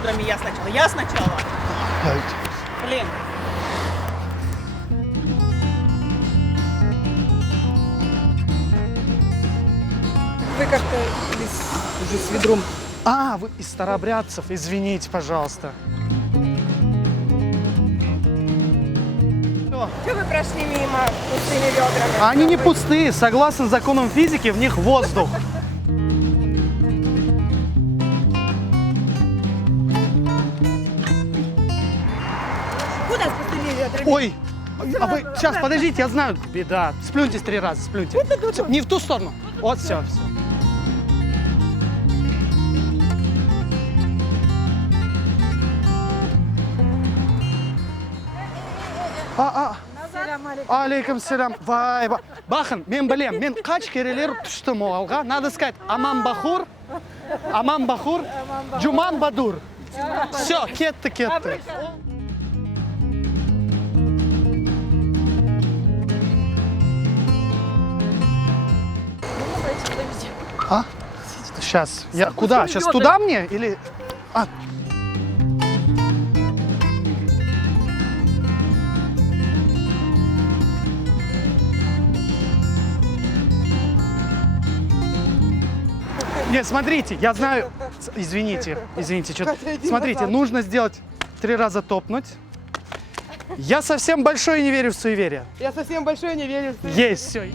ведрами я сначала. Я сначала. Блин. Вы как-то уже с ведром. А, вы из старообрядцев, извините, пожалуйста. Что вы прошли мимо пустыми ведрами? Они не пустые, согласно законам физики, в них воздух. Куда с пустыми ведрами? Ой, а вы, сейчас, подождите, я знаю, беда. Сплюньте 3 раза, сплюньте. Всё, не в ту сторону. Вот, все, все. Алейкум селям. Вай, бахын, мен білем, мен қач керелер түштім оғалға. Надо сказать, аман бахур, жуман бадур. Все, кетті. А? Сейчас. Я куда? Сейчас туда мне или... А. Нет, смотрите, я знаю... Извините, что-то... Смотрите, нужно сделать 3 раза топнуть. Я совсем большой не верю в суеверие. Я совсем большой не верю в суеверие. Есть, все.